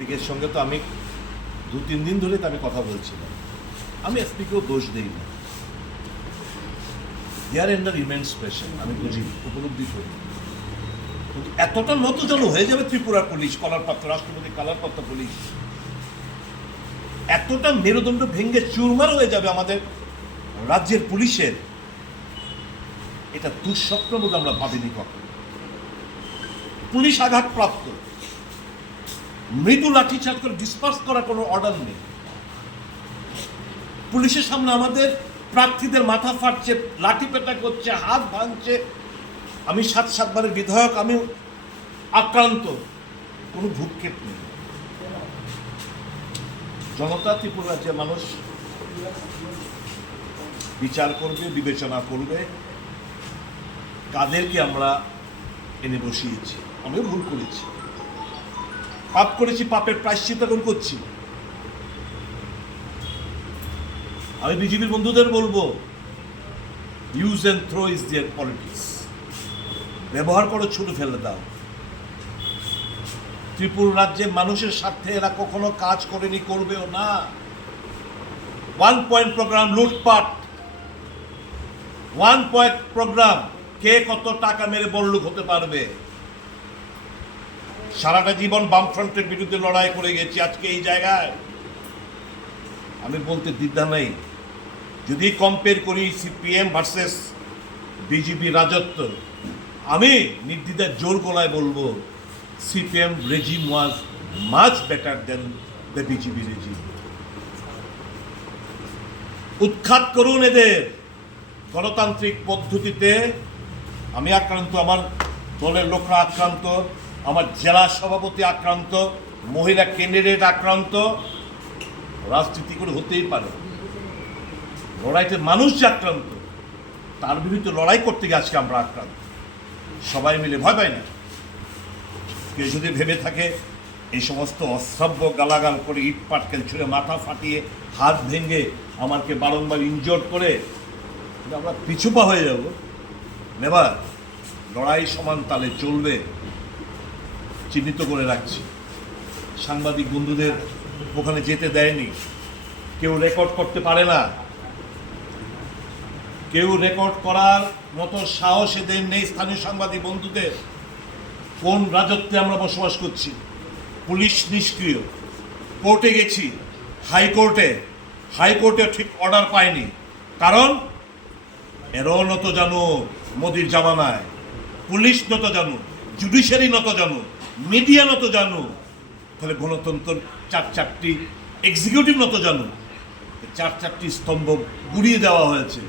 এসপিকের সঙ্গে তো আমি 2-3 দিন ধরে তো আমি কথা বলছিলাম। আমি এসপিকেও দোষ দিই না, দেয়ার এন্ডার ইমেন্স প্রেশার, আমি বুঝি, উপলব্ধি করি। কিন্তু এতটা নতজন হয়ে যাবে ত্রিপুরার পুলিশ, কলারপাত্র রাষ্ট্রপতি কলারপাত্র পুলিশ, এতটা মেরুদণ্ড ভেঙে চুরমার হয়ে যাবে আমাদের রাজ্যের পুলিশের, এটা দুঃস্বপ্ন বোধ আমরা ভাবিনি কখনো। পুলিশ আঘাতপ্রাপ্ত, মৃদু লাঠিচার্জ করে ডিসপার্স করার কোনো অর্ডার নেই। পুলিশের সামনে আমাদের প্রার্থীদের মাথা ফাটছে, লাঠি পেটা করছে, হাত ভাঙছে। আমি 7 বারের বিধায়ক, আমি আক্রান্ত, কোনো ভূক্ষেপ নেই। জনতা ত্রিপুরা রাজ্যের মানুষ বিচার করবে, বিবেচনা করবে কাদেরকে আমরা এনে বসিয়েছি। আমিও ভুল করেছি, পাপ করেছি, পাপের প্রায়শ্চিত্ত এখন করছি। আমি বিজেপির বন্ধুদের বলবো, use and throw is their politics. ব্যবহার করো, ছুটে ফেলে দাও। ত্রিপুরা রাজ্যের মানুষের স্বার্থে এরা কখনো কাজ করেনি, করবেও না। 1 পয়েন্ট প্রোগ্রাম লুটপাট, 1 পয়েন্ট প্রোগ্রাম, কে কত টাকা মেরে বড়লোক হতে পারবে। সারাটা জীবন বামফ্রন্টের বিরুদ্ধে লড়াই করে গেছি, আজকে এই জায়গায় আমি বলতে দ্বিধা নেই। যদি কম্পেয়ার করি সিপিএম ভার্সেস বিজেপি রাজত্ব, আমি নির্দ্বিধায় জোর গলায় বলবো CPM regime was much better then the BJP regime. উৎখাত করুন এদের। গণতান্ত্রিক পদ্ধতিতে আমি আক্রান্ত, আমার দলের লোকরা আক্রান্ত, আমার জেলা সভাপতি আক্রান্ত, মহিলা ক্যান্ডিডেট আক্রান্ত। রাজনীতি করে হতেই পারে, লড়াইতে মানুষ যে আক্রান্ত, তার বিরুদ্ধে লড়াই করতে গিয়ে আজকে আমরা আক্রান্ত। সবাই মিলে ভয় পাই না। কেউ যদি ভেবে থাকে এই সমস্ত অশ্রাব্য গালাগাল করে, ইট পাটকেল ছুঁড়ে, মাথা ফাটিয়ে, হাত ভেঙে আমাকে বারংবার ইনজোর্ড করে আমরা পিছুপা হয়ে যাব, নেবার। লড়াই সমান তালে চলবে, চিহ্নিত করে রাখছি। সাংবাদিক বন্ধুদের ওখানে যেতে দেয়নি, কেউ রেকর্ড করতে পারে না, কেউ রেকর্ড করার মতো সাহস এদের নেই স্থানীয় সাংবাদিক বন্ধুদের। কোন রাজত্বে আমরা বসবাস করছি? পুলিশ নিষ্ক্রিয়। কোর্টে গেছি, হাইকোর্টে ঠিক অর্ডার পাইনি, কারণ এরও নত জানো মোদির জামানায়, পুলিশ নত জানো, জুডিশিয়ারি নত জানো, মিডিয়া নত জানো, তাহলে গণতন্ত্র 4 এক্সিকিউটিভ নত জানো। 4 স্তম্ভ গুড়িয়ে দেওয়া হয়েছে।